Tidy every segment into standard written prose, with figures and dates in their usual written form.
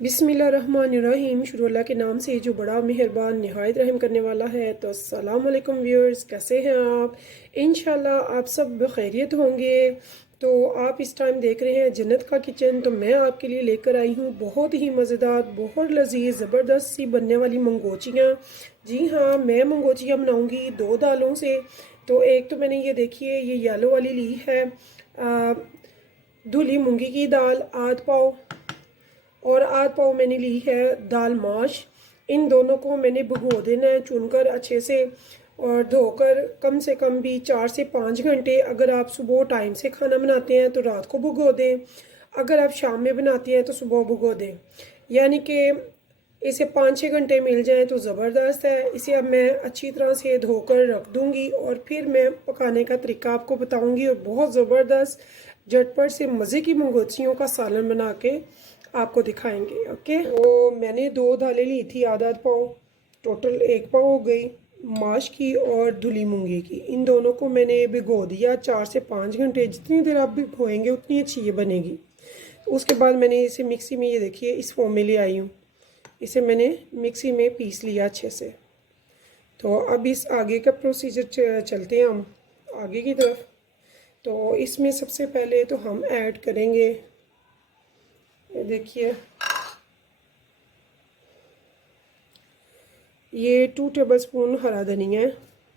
बिस्मिल्लाहिर्रहमानिर्रहीम। शुरू अल्लाह के नाम से जो बड़ा मेहरबान नहायत रहम करने वाला है। तो अस्सलाम वालेकुम व्यूअर्स, कैसे हैं आप? इंशाल्लाह आप सब खैरियत होंगे। तो आप इस टाइम देख रहे हैं जन्नत का किचन। तो मैं आपके लिए लेकर आई हूँ बहुत ही मज़ेदार, बहुत लजीज, ज़बरदस्त सी बनने वाली मंगोचियाँ। जी हाँ, मैं मंगोचियाँ बनाऊँगी 2 दालों से। तो एक तो मैंने ये देखिए ये येलो वाली ली है, धुली मूंगी की दाल आध पाव, और आध पाव मैंने ली है दाल माश। इन दोनों को मैंने भिगो देना है चुनकर अच्छे से, और धोकर कम से कम भी 4 से 5 घंटे। अगर आप सुबह टाइम से खाना बनाते हैं तो रात को भिगो दें, अगर आप शाम में बनाते हैं तो सुबह भिगो दें। यानी कि इसे 5-6 घंटे मिल जाए तो ज़बरदस्त है। इसे अब मैं अच्छी तरह से धोकर रख दूँगी और फिर मैं पकाने का तरीका आपको बताऊँगी, और बहुत ज़बरदस्त झटपट से मज़े की मंगोचियों का सालन बना के आपको दिखाएंगे। ओके, तो मैंने 2 दालें ली थी, आधा पाव, टोटल 1 पाव हो गई माश की और धुली मूंगी की। इन दोनों को मैंने भिगो दिया 4 से 5 घंटे। जितनी देर आप भिगोएंगे उतनी अच्छी ये बनेगी। उसके बाद मैंने इसे मिक्सी में, ये देखिए इस फॉर्म में ले आई हूँ, इसे मैंने मिक्सी में पीस लिया अच्छे से। तो अब इस आगे का प्रोसीजर चलते हैं हम आगे की तरफ। तो इसमें सबसे पहले तो हम ऐड करेंगे, देखिए ये 2 टेबलस्पून हरा धनिया है,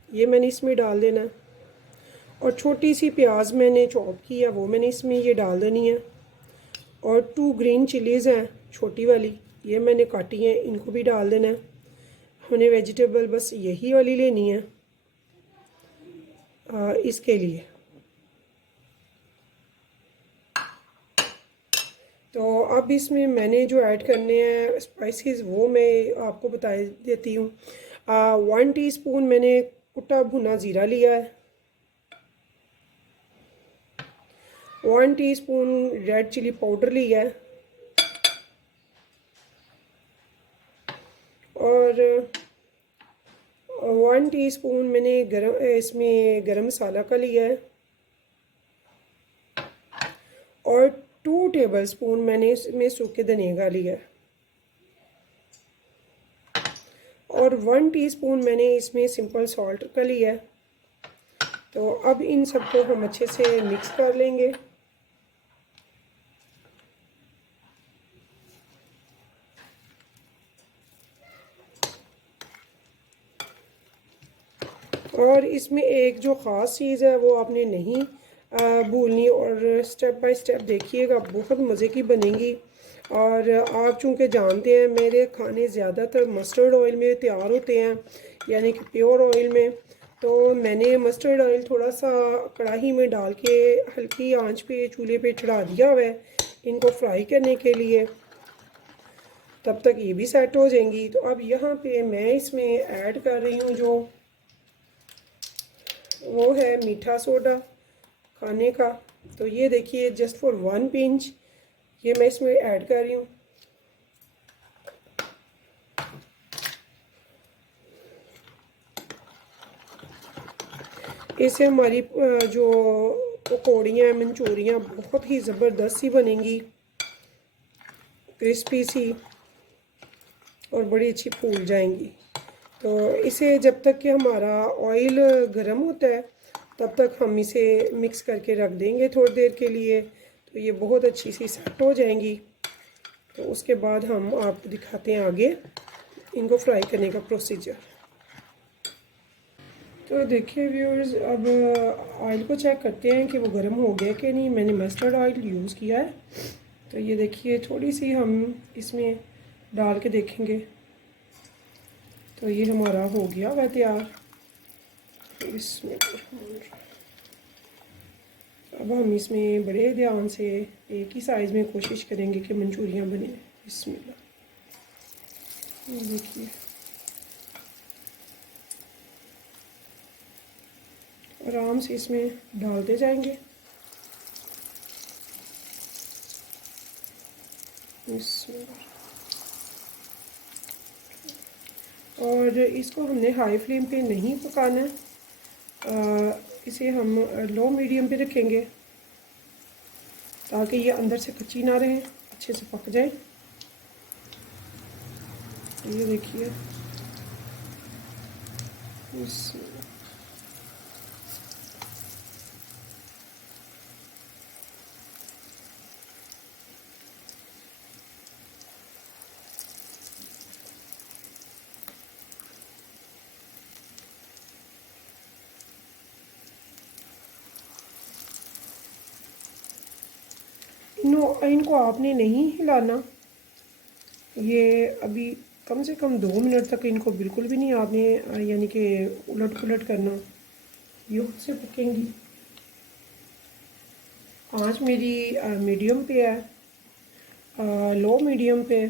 ये मैंने इसमें डाल देना है। और छोटी सी प्याज मैंने चॉप की है, वो मैंने इसमें ये डाल देनी है। और 2 ग्रीन चिलीज़ हैं छोटी वाली, ये मैंने काटी हैं, इनको भी डाल देना है। हमने वेजिटेबल बस यही वाली लेनी है इसके लिए। तो अब इसमें मैंने जो ऐड करने हैं स्पाइसेस वो मैं आपको बता देती हूँ। 1 टीस्पून मैंने कुटा भुना ज़ीरा लिया है, 1 टीस्पून रेड चिली पाउडर लिया है, और 1 टीस्पून मैंने गरम मसाला का लिया है, और 2 टेबलस्पून मैंने इसमें सूखे धनिया का लिया है, और 1 टीस्पून मैंने इसमें सिंपल सॉल्ट का लिया है। तो अब इन सबको हम अच्छे से मिक्स कर लेंगे। और इसमें एक जो ख़ास चीज़ है वो आपने नहीं भूलनी, और स्टेप बाय स्टेप देखिएगा, बहुत मज़े की बनेगी। और आप चूँकि जानते हैं मेरे खाने ज़्यादातर मस्टर्ड ऑयल में तैयार होते हैं, यानी कि प्योर ऑयल में। तो मैंने मस्टर्ड ऑयल थोड़ा सा कढ़ाई में डाल के हल्की आंच पे चूल्हे पे चढ़ा दिया हुआ है इनको फ्राई करने के लिए। तब तक ये भी सेट हो जाएंगी। तो अब यहाँ पे मैं इसमें ऐड कर रही हूँ जो वो है मीठा सोडा खाने का। तो ये देखिए जस्ट फॉर 1 पिंच ये मैं इसमें ऐड कर रही हूँ। इससे हमारी जो पकौड़ियाँ मंचूरियाँ बहुत ही ज़बरदस्त सी बनेंगी, क्रिस्पी सी, और बड़ी अच्छी फूल जाएंगी। तो इसे जब तक कि हमारा ऑयल गर्म होता है तब तक हम इसे मिक्स करके रख देंगे थोड़ी देर के लिए। तो ये बहुत अच्छी सी सेट हो जाएंगी। तो उसके बाद हम आपको दिखाते हैं आगे इनको फ्राई करने का प्रोसीजर। तो देखिए व्यूअर्स, अब ऑयल को चेक करते हैं कि वो गर्म हो गया कि नहीं। मैंने मस्टर्ड ऑयल यूज़ किया है। तो ये देखिए थोड़ी सी हम इसमें डाल के देखेंगे। तो ये हमारा हो गया वह तैयार। इसमें अब हम इसमें बड़े ध्यान से एक ही साइज़ में कोशिश करेंगे कि मंचूरियाँ बने। बिस्मिल्लाह, देखिए आराम से इसमें डालते जाएंगे। और इसको हमने हाई फ्लेम पे नहीं पकाना है, इसे हम लो मीडियम पे रखेंगे ताकि ये अंदर से कच्ची ना रहे, अच्छे से पक जाए। ये देखिए इनको आपने नहीं हिलाना। ये अभी कम से कम 2 मिनट तक इनको बिल्कुल भी नहीं आपने यानी कि उलट पुलट करना, ये खुद से पकेंगी। आँच मेरी मीडियम पे है, लो मीडियम पे।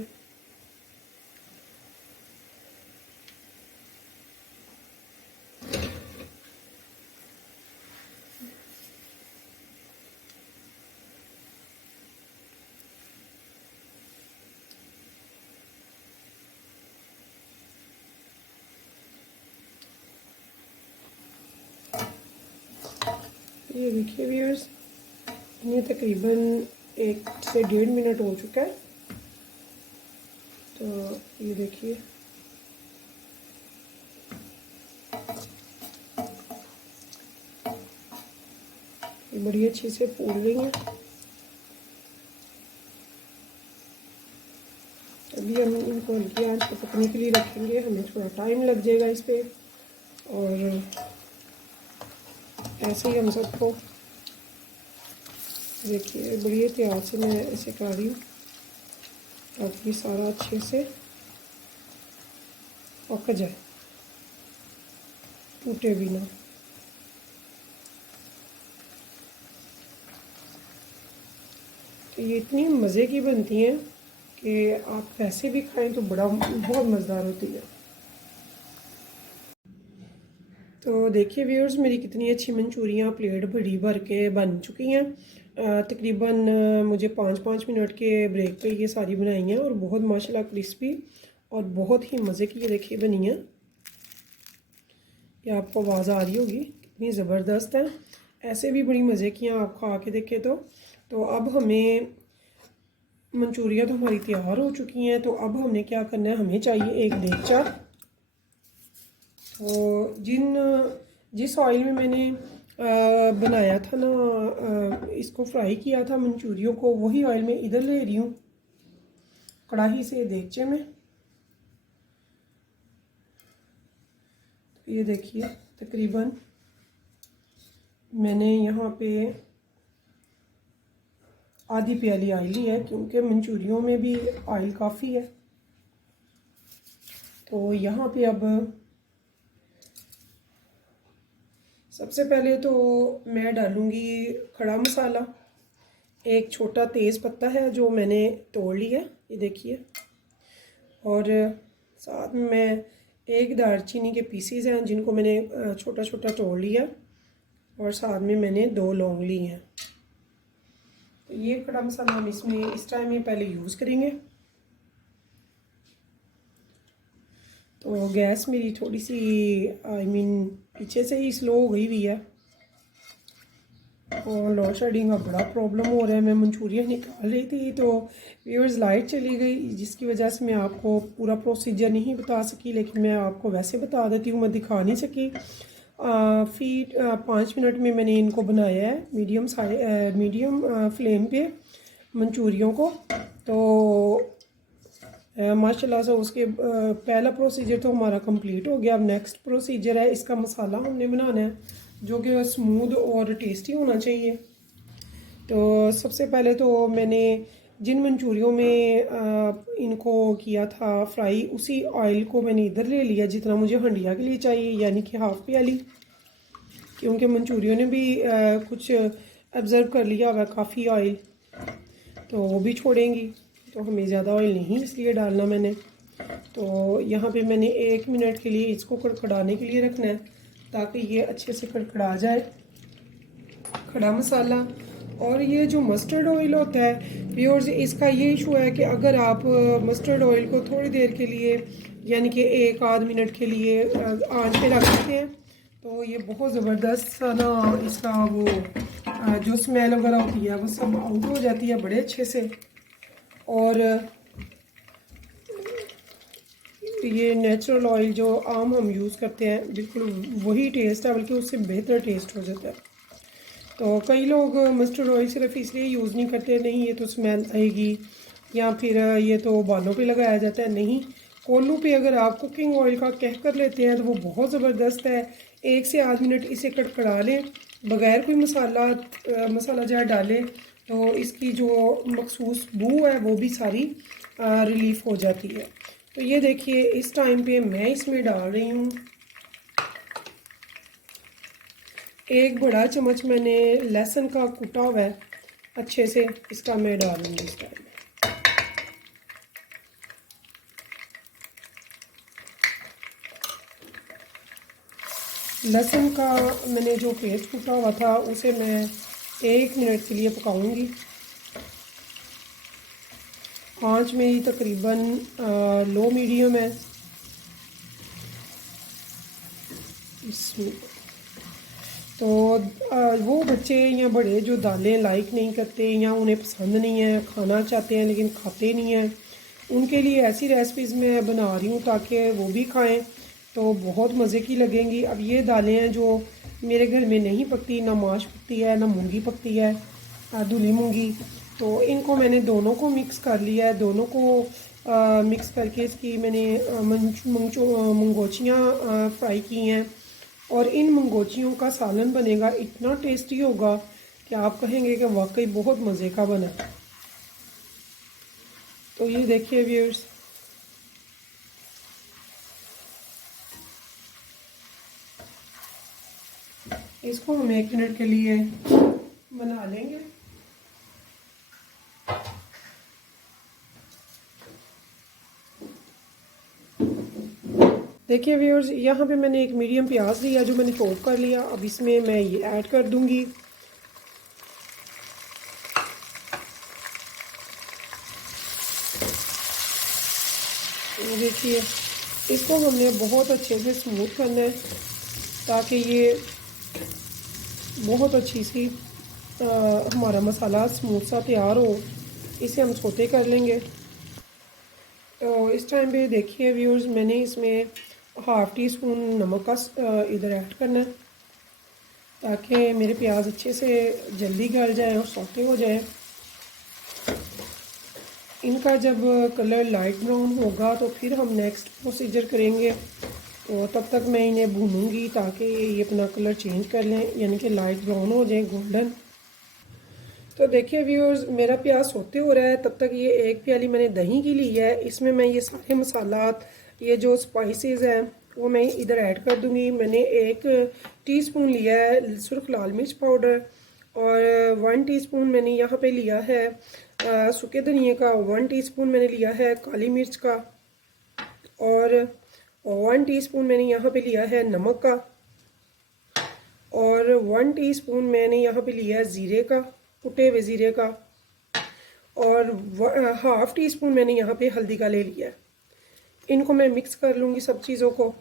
ये देखिए व्यूअर्स, ये तकरीबन 1 से 1.5 मिनट हो चुका है। तो ये देखिए ये बड़ी अच्छी से फूल रही हैं। अभी हम इनको हल्की आंच पे पकने के लिए रखेंगे, हमें थोड़ा टाइम लग जाएगा इस पे। और ऐसे ही हम सबको देखिए बड़ी एहतियात से मैं ऐसे कर रही हूँ ताकि सारा अच्छे से पक जाए, टूटे भी ना। तो ये इतनी मज़े की बनती हैं कि आप वैसे भी खाएं तो बहुत मज़ेदार होती है। तो देखिए व्यूअर्स, मेरी कितनी अच्छी मंचूरियाँ प्लेट भरी भर के बन चुकी हैं। तकरीबन मुझे 5-5 मिनट के ब्रेक पे ये सारी बनाई हैं और बहुत माशाल्लाह क्रिस्पी और बहुत ही मज़े की ये देखिए बनी हैं। ये आपको आवाज़ आ रही होगी, कितनी ज़बरदस्त है। ऐसे भी बड़ी मज़े की हैं, आप खा के देखें तो अब हमें मंचूरियाँ तो हमारी तैयार हो चुकी हैं। तो अब हमने क्या करना है, हमें चाहिए एक देगचा। तो जिस ऑयल में मैंने बनाया था ना, इसको फ्राई किया था मंचूरियों को, वही ऑयल मैं इधर ले रही हूँ कढ़ाई से देगचे में। तो ये देखिए तकरीबन मैंने यहाँ पे आधी प्याली ऑयल ली है क्योंकि मंचूरियों में भी ऑयल काफ़ी है। तो यहाँ पे अब सबसे पहले तो मैं डालूँगी खड़ा मसाला। एक छोटा तेज़ पत्ता है जो मैंने तोड़ लिया, ये देखिए। और साथ में मैं एक दालचीनी के पीसीज हैं जिनको मैंने छोटा छोटा तोड़ लिया, और साथ में मैंने 2 लौंग ली हैं। तो ये खड़ा मसाला हम इसमें इस टाइम में पहले यूज़ करेंगे। तो गैस मेरी थोड़ी सी पीछे से ही स्लो हो गई हुई है और लोड शेडिंग का बड़ा प्रॉब्लम हो रहा है। मैं मंचूरियन निकाल रही थी तो व्यूअर्स लाइट चली गई, जिसकी वजह से मैं आपको पूरा प्रोसीजर नहीं बता सकी, लेकिन मैं आपको वैसे बता देती हूँ, मैं दिखा नहीं सकी। 5 मिनट में मैंने इनको बनाया है मीडियम फ्लेम पे मंचूरियों को। तो माशाल्लाह से उसके पहला प्रोसीजर तो हमारा कंप्लीट हो गया। अब नेक्स्ट प्रोसीजर है, इसका मसाला हमने बनाना है जो कि स्मूथ और टेस्टी होना चाहिए। तो सबसे पहले तो मैंने जिन मंचूरियों में इनको किया था फ्राई, उसी ऑयल को मैंने इधर ले लिया जितना मुझे हंडिया के लिए चाहिए, यानी कि हाफ प्याली, क्योंकि मंचूरियों ने भी कुछ ऑब्ज़र्व कर लिया हुआ काफ़ी ऑयल, तो वो भी छोड़ेंगी। तो हमें ज़्यादा ऑयल नहीं इसलिए डालना मैंने। तो यहाँ पे मैंने 1 मिनट के लिए इसको कड़कड़ाने के लिए रखना है ताकि ये अच्छे से कड़कड़ा जाए खड़ा मसाला। और ये जो मस्टर्ड ऑयल होता है व्यूअर्स, इसका ये इशू है कि अगर आप मस्टर्ड ऑयल को थोड़ी देर के लिए यानी कि 1 आध मिनट के लिए आंच पे रख देते हैं तो ये बहुत ज़बरदस्त सा ना इसका वो जो स्मेल वगैरह होती है वो सब आउट हो जाती है बड़े अच्छे से। और ये नेचुरल ऑयल जो आम हम यूज़ करते हैं बिल्कुल वही टेस्ट है, बल्कि उससे बेहतर टेस्ट हो जाता है। तो कई लोग मस्टर्ड ऑयल सिर्फ इसलिए यूज़ नहीं करते, नहीं ये तो स्मेल आएगी या फिर ये तो बालों पे लगाया जाता है। नहीं, कोल्लू पे अगर आप कुकिंग ऑयल का कह कर लेते हैं तो वो बहुत ज़बरदस्त है। 1 से आध मिनट इसे कड़कड़ा लें बग़ैर कोई मसाला जार डालें, तो इसकी जो मखसूस बू है वो भी सारी रिलीफ़ हो जाती है। तो ये देखिए इस टाइम पे मैं इसमें डाल रही हूँ 1 बड़ा चम्मच मैंने लहसुन का कूटा हुआ है अच्छे से, इसका मैं डालूँगी इस टाइम में। लहसुन का मैंने जो पेस्ट कूटा हुआ था उसे मैं 1 मिनट के लिए पकाऊंगी। आँच मेरी तकरीबन लो मीडियम है। इसमें तो वो बच्चे या बड़े जो दालें लाइक नहीं करते या उन्हें पसंद नहीं है, खाना चाहते हैं लेकिन खाते नहीं हैं, उनके लिए ऐसी रेसिपीज़ मैं बना रही हूँ ताकि वो भी खाएं, तो बहुत मज़े की लगेंगी। अब ये दालें हैं जो मेरे घर में नहीं पकती, ना माश पकती है ना मूंगी पकती है, धुली मूंगी। तो इनको मैंने दोनों को मिक्स कर लिया है, दोनों को मिक्स करके इसकी मैंने मंगोचियाँ फ्राई की हैं। और इन मंगोचियों का सालन बनेगा इतना टेस्टी होगा कि आप कहेंगे कि वाकई बहुत मज़े का बना। तो ये देखिए व्यूअर्स, इसको हम 1 मिनट के लिए बना लेंगे। देखिए व्यूअर्स, यहाँ पे मैंने एक मीडियम प्याज लिया जो मैंने चॉप कर लिया। अब इसमें मैं ये ऐड कर दूंगी। देखिए इसको हमने बहुत अच्छे से स्मूथ करना है ताकि ये बहुत अच्छी सी हमारा मसाला स्मूथ सा तैयार हो। इसे हम सोते कर लेंगे। तो इस टाइम पे देखिए व्यूअर्स, मैंने इसमें ½ टी स्पून नमक का इधर ऐड करना है ताकि मेरे प्याज अच्छे से जल्दी गल जाए और सौते हो जाए। इनका जब कलर लाइट ब्राउन होगा तो फिर हम नेक्स्ट प्रोसीजर करेंगे। तो तब तक मैं इन्हें भूनूंगी ताकि ये अपना कलर चेंज कर लें, यानी कि लाइट ब्राउन हो जाए, गोल्डन। तो देखिए व्यूअर्स, मेरा प्याज सोते हो रहा है, तब तक ये 1 प्याली मैंने दही की ली है। इसमें मैं ये सारे मसालात, ये जो स्पाइसेस हैं वो मैं इधर ऐड कर दूंगी। मैंने 1 टीस्पून लिया है सुर्ख लाल मिर्च पाउडर और 1 टीस्पून मैंने यहाँ पे लिया है सूखे धनिए का, 1 टीस्पून मैंने लिया है काली मिर्च का और 1 टीस्पून मैंने यहाँ पे लिया है नमक का और 1 टीस्पून मैंने यहाँ पे लिया है ज़ीरे का, कुटे हुए ज़ीरे का और ½ टी स्पून मैंने यहाँ पे हल्दी का ले लिया है। इनको मैं मिक्स कर लूँगी सब चीज़ों को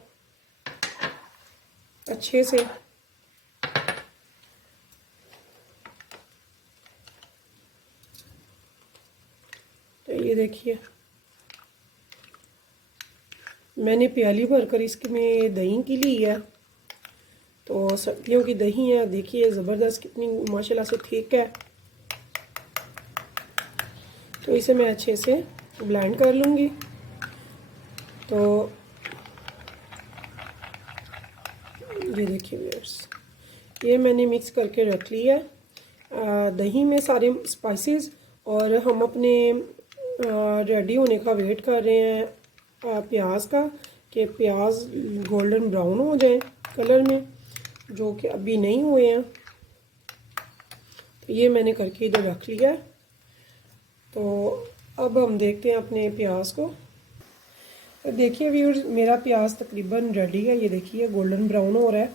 अच्छे से। तो ये देखिए मैंने प्याली भरकर इसमें दही की ली है। तो सर्दियों की दही है, देखिए ज़बरदस्त कितनी माशाल्लाह से थिक है। तो इसे मैं अच्छे से ब्लेंड कर लूँगी। तो ये देखिए व्यूअर्स, ये मैंने मिक्स करके रख लिया है दही में सारे स्पाइसेस, और हम अपने रेडी होने का वेट कर रहे हैं प्याज का, कि प्याज गोल्डन ब्राउन हो जाए कलर में, जो कि अभी नहीं हुए हैं। तो ये मैंने करके इधर रख लिया। तो अब हम देखते हैं अपने प्याज को। तो देखिए व्यूअर्स, मेरा प्याज तकरीबन रेडी है। ये देखिए गोल्डन ब्राउन हो रहा है।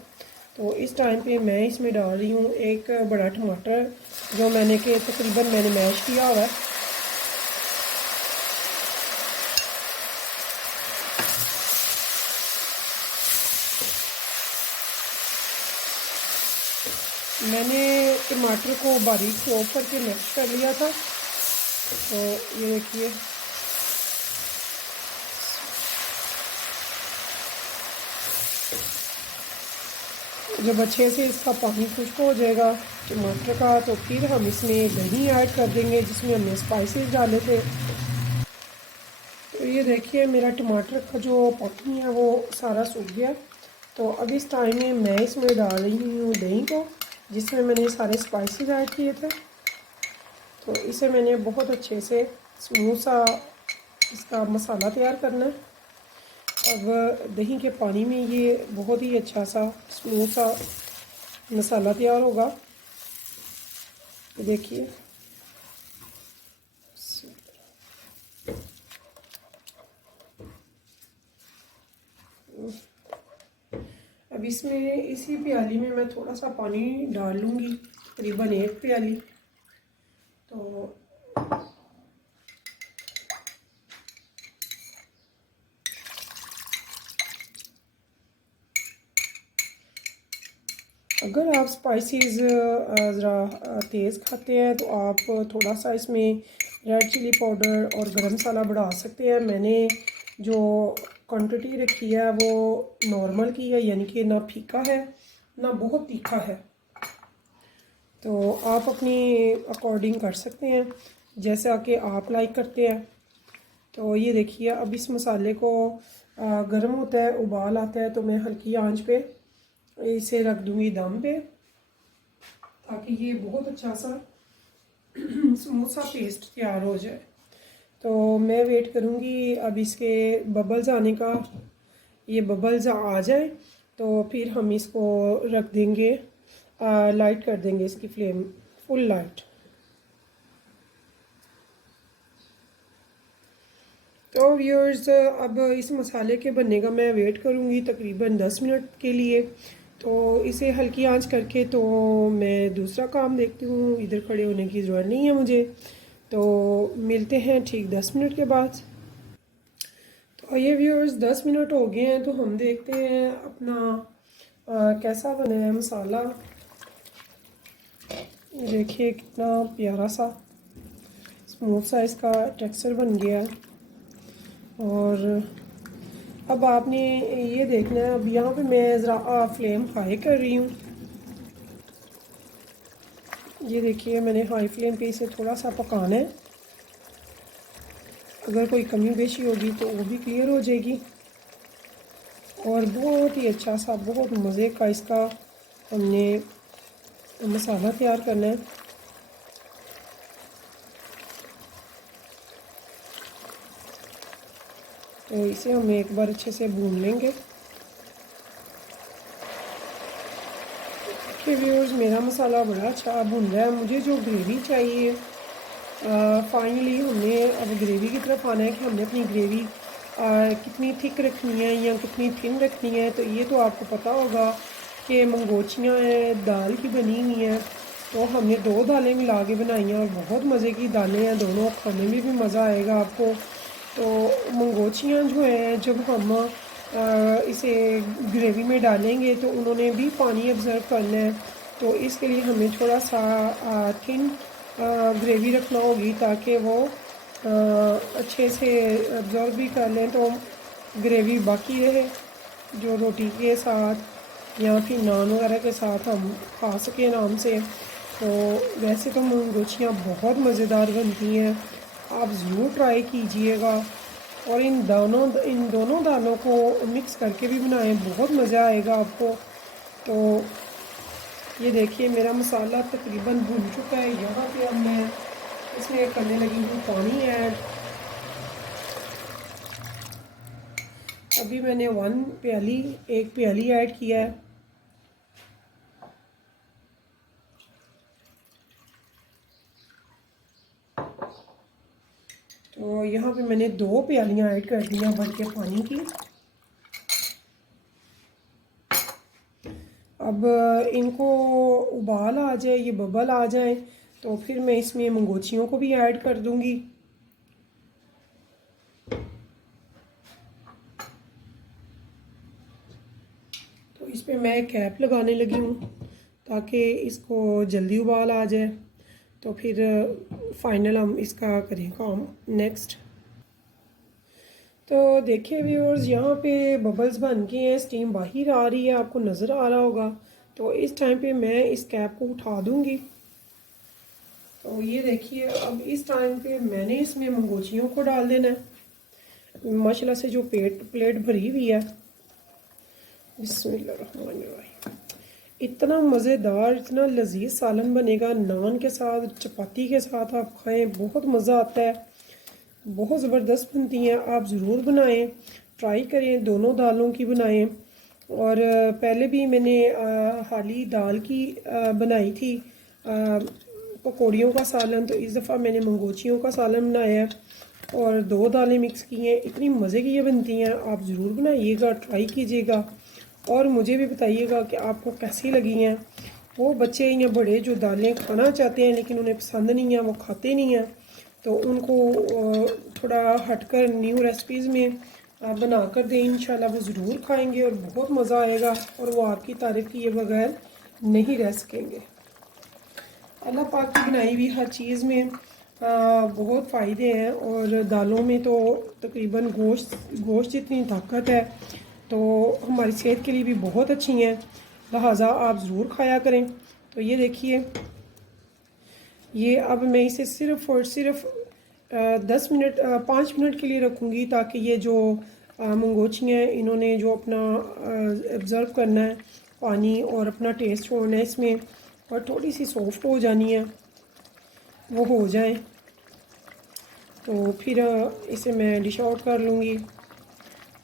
तो इस टाइम पे मैं इसमें डाल रही हूँ 1 बड़ा टमाटर जो मैंने तकरीबन मैश किया हुआ है। मैंने टमाटर को बारीक चॉप करके मिक्स कर लिया था। तो ये देखिए, जब अच्छे से इसका पानी खुश्क हो जाएगा टमाटर का, तो फिर हम इसमें दही ऐड कर देंगे जिसमें हमने स्पाइसेस डाले थे। तो ये देखिए मेरा टमाटर का जो पानी है वो सारा सूख गया। तो अब इस टाइम में मैं इसमें डाल रही हूँ दही को, जिसमें मैंने सारे स्पाइसेस ऐड किए थे। तो इसे मैंने बहुत अच्छे से स्मूथ सा इसका मसाला तैयार करना है। अब दही के पानी में ये बहुत ही अच्छा सा स्मूथ सा मसाला तैयार होगा। देखिए, अब इसमें इसी प्याली में मैं थोड़ा सा पानी डाल लूँगी, तकरीबन 1 प्याली। तो अगर आप स्पाइसेस ज़रा तेज़ खाते हैं तो आप थोड़ा सा इसमें रेड चिली पाउडर और गरम मसाला बढ़ा सकते हैं। मैंने जो क्वांटिटी रखी है वो नॉर्मल की है, यानी कि ना फीका है ना बहुत तीखा है। तो आप अपनी अकॉर्डिंग कर सकते हैं जैसा कि आप लाइक करते हैं। तो ये देखिए, अब इस मसाले को गर्म होता है, उबाल आता है, तो मैं हल्की आंच पे इसे रख दूँगी दम पे, ताकि ये बहुत अच्छा सा स्मूथ सा पेस्ट तैयार हो जाए। तो मैं वेट करूँगी अब इसके बबल्स आने का। ये बबल्स आ जाए तो फिर हम इसको रख देंगे, लाइट कर देंगे इसकी फ्लेम फुल लाइट। तो व्यूअर्स, अब इस मसाले के बनने का मैं वेट करूँगी तकरीबन 10 मिनट के लिए। तो इसे हल्की आंच करके तो मैं दूसरा काम देखती हूँ, इधर खड़े होने की ज़रूरत नहीं है मुझे। तो मिलते हैं ठीक 10 मिनट के बाद। तो ये व्यूअर्स 10 मिनट हो गए हैं, तो हम देखते हैं अपना कैसा बना है मसाला। देखिए कितना प्यारा सा स्मूथ सा इसका टेक्सचर बन गया है। और अब आपने ये देखना है, अब यहाँ पे मैं ज़रा फ्लेम हाई कर रही हूँ। ये देखिए मैंने हाई फ्लेम पे इसे थोड़ा सा पकाना है। अगर कोई कमी बेशी होगी तो वो भी क्लियर हो जाएगी। और बहुत ही अच्छा सा, बहुत मज़े का इसका हमने मसाला तैयार करना है। तो इसे हम एक बार अच्छे से भून लेंगे। कि व्यूअर्स, मेरा मसाला बड़ा अच्छा भुन रहा है। मुझे जो ग्रेवी चाहिए, फाइनली हमने अब ग्रेवी की तरफ आना है कि हमने अपनी ग्रेवी कितनी थिक रखनी है या कितनी थिन रखनी है। तो ये तो आपको पता होगा कि मंगोचियाँ हैं, दाल की बनी हुई हैं। तो हमने 2 दालें मिला के बनाई हैं और बहुत मज़े की दालें हैं दोनों, खाने में भी मज़ा आएगा आपको। तो मंगोचियाँ जो हैं, जब हम इसे ग्रेवी में डालेंगे तो उन्होंने भी पानी ऑब्ज़र्व करना है। तो इसके लिए हमें थोड़ा सा थिन ग्रेवी रखना होगी, ताकि वो अच्छे से ऑब्ज़र्व भी कर लें, तो ग्रेवी बाकी रहे, जो रोटी के साथ या फिर नान वगैरह के साथ हम खा सकें आराम से। तो वैसे तो मंगोचियाँ बहुत मज़ेदार बनती हैं, आप ज़रूर ट्राई कीजिएगा। और इन दोनों दालों को मिक्स करके भी बनाएं, बहुत मज़ा आएगा आपको। तो ये देखिए मेरा मसाला तकरीबन भुन चुका है। यहाँ पे अब मैं इसमें करने लगी हूँ पानी ऐड। अभी मैंने 1 प्याली ऐड किया है। तो यहाँ पे मैंने 2 प्यालियाँ ऐड कर दी हैं भर के पानी की। अब इनको उबाल आ जाए, ये बबल आ जाए, तो फिर मैं इसमें मंगोचियों को भी ऐड कर दूंगी। तो इस पे मैं कैप लगाने लगी हूँ, ताकि इसको जल्दी उबाल आ जाए। तो फिर फाइनल हम इसका करें काम नेक्स्ट। तो देखिए व्यूअर्स, यहाँ पे बबल्स बन गए हैं, स्टीम बाहर आ रही है, आपको नज़र आ रहा होगा। तो इस टाइम पे मैं इस कैप को उठा दूँगी। तो ये देखिए, अब इस टाइम पे मैंने इसमें मंगोचियों को डाल देना है। माशाल्लाह से जो प्लेट भरी हुई है। बिस्मिल्लाहिर्रहमानिर्रहीम। इतना मज़ेदार, इतना लजीज सालन बनेगा, नान के साथ, चपाती के साथ आप खाएं, बहुत मज़ा आता है, बहुत ज़बरदस्त बनती हैं। आप ज़रूर बनाएं, ट्राई करें, दोनों दालों की बनाएं। और पहले भी मैंने हाली दाल की बनाई थी पकौड़ियों का सालन। तो इस दफ़ा मैंने मंगोचियों का सालन बनाया है और दो दालें मिक्स की हैं। इतनी मज़े की ये बनती हैं, आप ज़रूर बनाइएगा, ट्राई कीजिएगा और मुझे भी बताइएगा कि आपको कैसी लगी हैं। वो बच्चे या बड़े जो दालें खाना चाहते हैं लेकिन उन्हें पसंद नहीं है, वो खाते नहीं हैं, तो उनको थोड़ा हटकर न्यू रेसिपीज़ में बना कर दें। इंशाल्लाह वो ज़रूर खाएंगे और बहुत मज़ा आएगा और वो आपकी तारीफ़ किए बगैर नहीं रह सकेंगे। अल्लाह पाक की बनाई हुई हर चीज़ में बहुत फ़ायदे हैं और दालों में तो तकरीबन गोश्त जितनी ताकत है, तो हमारी सेहत के लिए भी बहुत अच्छी हैं, लिहाजा आप ज़रूर खाया करें। तो ये देखिए, ये अब मैं इसे सिर्फ़ और सिर्फ 5 मिनट के लिए रखूँगी ताकि ये जो मंगोचियाँ हैं इन्होंने जो अपना ऑब्ज़र्व करना है पानी और अपना टेस्ट छोड़ना है इसमें, और थोड़ी सी सॉफ्ट हो जानी है, वो हो जाए। तो फिर इसे मैं डिश आउट कर लूँगी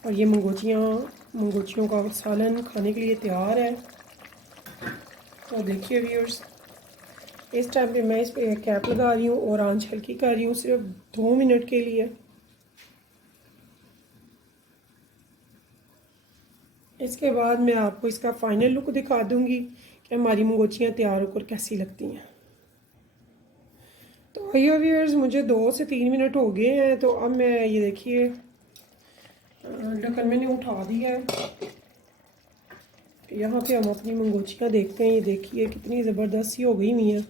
और ये मंगोचियों का सालन खाने के लिए तैयार है। तो देखिए व्यूअर्स, इस टाइम पे मैं इस पर कैप लगा रही हूँ और आंच हल्की कर रही हूँ सिर्फ 2 मिनट के लिए। इसके बाद मैं आपको इसका फाइनल लुक दिखा दूँगी कि हमारी मंगोचियाँ तैयार होकर कैसी लगती हैं। तो ये व्यूअर्स, मुझे 2 से 3 मिनट हो गए हैं। तो अब मैं ये देखिए ढक्कन मैंने उठा दिया है। यहाँ पे हम अपनी मंगोचियाँ देखते हैं। ये देखिए कितनी ज़बरदस्त सी हो गई हुई हैं,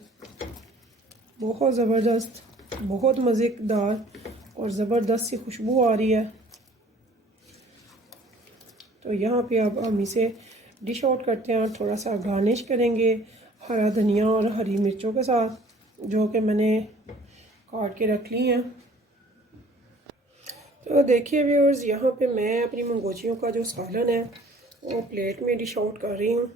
बहुत ज़बरदस्त, बहुत मज़ेदार और ज़बरदस्त सी खुशबू आ रही है। तो यहाँ पे अब हम इसे डिश आउट करते हैं, थोड़ा सा गार्निश करेंगे हरा धनिया और हरी मिर्चों के साथ, जो कि मैंने काट के रख ली हैं। तो देखिए व्यूअर्स, यहाँ पे मैं अपनी मंगोचियों का जो सालन है वो प्लेट में डिश आउट कर रही हूँ।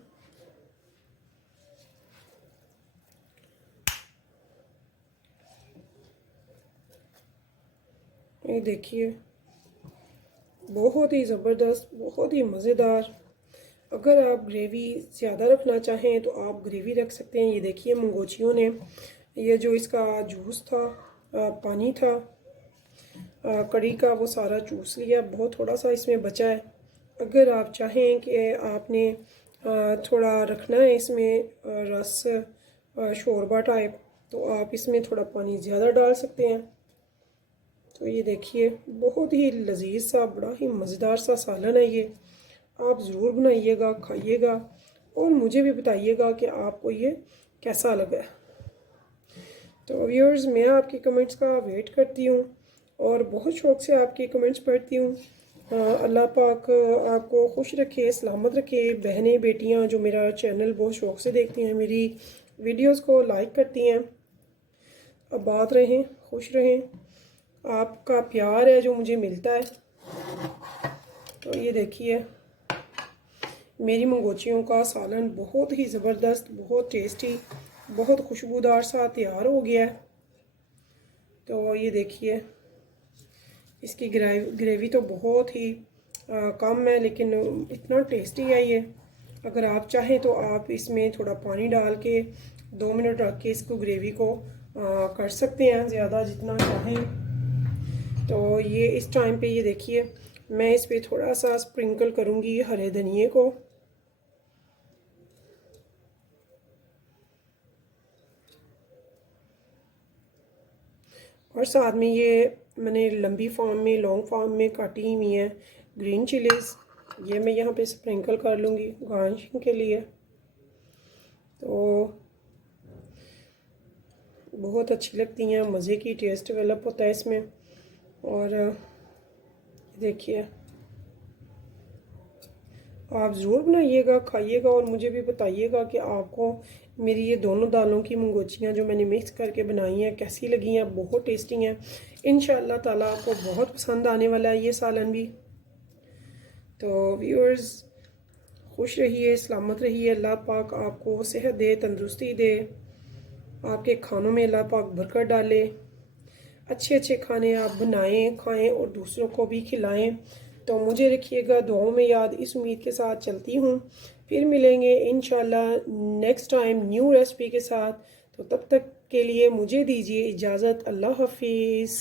ये देखिए, बहुत ही ज़बरदस्त, बहुत ही मज़ेदार। अगर आप ग्रेवी ज़्यादा रखना चाहें तो आप ग्रेवी रख सकते हैं। ये देखिए, मंगोचियों ने ये जो इसका जूस था, पानी था कड़ी का, वो सारा चूस लिया। बहुत थोड़ा सा इसमें बचा है। अगर आप चाहें कि आपने थोड़ा रखना है इसमें रस शोरबा टाइप, तो आप इसमें थोड़ा पानी ज़्यादा डाल सकते हैं। तो ये देखिए, बहुत ही लजीज सा, बड़ा ही मज़ेदार सा सालन है ये। आप ज़रूर बनाइएगा, खाइएगा और मुझे भी बताइएगा कि आपको ये कैसा लगा। तो व्यूअर्स, मैं आपके कमेंट्स का वेट करती हूँ और बहुत शौक़ से आपके कमेंट्स पढ़ती हूँ। अल्लाह पाक आपको खुश रखे, सलामत रखे। बहनें बेटियाँ जो मेरा चैनल बहुत शौक़ से देखती हैं, मेरी वीडियोस को लाइक करती हैं, आबाद रहें, खुश रहें। आपका प्यार है जो मुझे मिलता है। तो ये देखिए, मेरी मंगोचियों का सालन बहुत ही ज़बरदस्त, बहुत टेस्टी, बहुत खुशबूदार सा तैयार हो गया है। तो ये देखिए, इसकी ग्रेवी तो बहुत ही कम है लेकिन इतना टेस्टी है ये। अगर आप चाहें तो आप इसमें थोड़ा पानी डाल के 2 मिनट रख के इसको ग्रेवी को कर सकते हैं, ज़्यादा जितना चाहें। तो ये इस टाइम पे ये देखिए, मैं इस पर थोड़ा सा स्प्रिंकल करूँगी हरे धनिए को। और साथ में ये मैंने लंबी फॉर्म में, लॉन्ग फॉर्म में काटी हुई हैं ग्रीन चिलीज़, ये मैं यहाँ पे स्प्रिंकल कर लूँगी गार्निशिंग के लिए। तो बहुत अच्छी लगती हैं, मज़े की टेस्ट डेवलप होता है इसमें। और देखिए आप ज़रूर बनाइएगा, खाइएगा और मुझे भी बताइएगा कि आपको मेरी ये दोनों दालों की मंगोचियाँ जो मैंने मिक्स करके बनाई हैं कैसी लगी हैं। बहुत टेस्टी हैं, इंशाअल्लाह ताला आपको बहुत पसंद आने वाला है ये सालन भी। तो व्यूअर्स खुश रहिए, सलामत रहिए, अल्लाह पाक आपको सेहत दे, तंदुरुस्ती दे, आपके खानों में अल्लाह पाक बरकत डाले, अच्छे अच्छे खाने आप बनाएं, खाएं और दूसरों को भी खिलाएं। तो मुझे रखिएगा दुआओं में याद, इस उम्मीद के साथ चलती हूँ। फिर मिलेंगे इंशाल्लाह नेक्स्ट टाइम न्यू रेसिपी के साथ। तो तब तक के लिए मुझे दीजिए इजाज़त। अल्लाह हाफिज़।